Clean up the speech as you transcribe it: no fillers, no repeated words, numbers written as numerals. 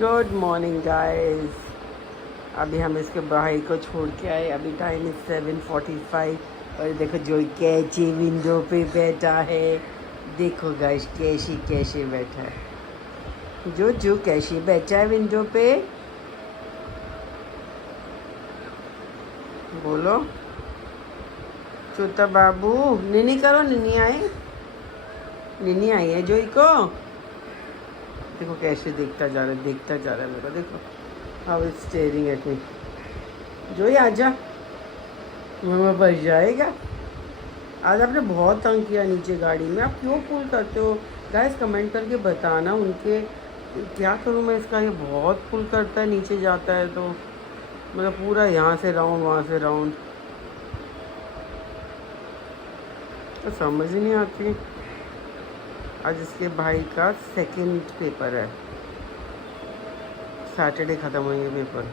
Good morning guys. अभी हम इसके भाई को छोड़ के आए। अभी टाइम इज 7:45 और देखो जो कैची विंडो पे बैठा है। देखो गाइस कैसी कैसे बैठा है। जो कैसी बैठा है विंडो पे, बोलो छोटा बाबू। निनी करो, निनी आई, निनी आई है जोई को। देखो कैसे देखता जा रहा है, देखता जा रहा है मेरा। देखो how is staring at me. जोई आजा, मम्मा बच जाएगा। आज आपने बहुत तंग किया नीचे गाड़ी में। आप क्यों पुल करते हो गाइस? कमेंट करके बताना। उनके क्या करूँ मैं इसका, ये बहुत पुल करता है नीचे जाता है तो मतलब पूरा यहाँ से राउंड वहाँ से राउंड, तो समझ ही नहीं आती। आज इसके भाई का सेकंड पेपर है, सैटरडे ख़त्म होंगे पेपर।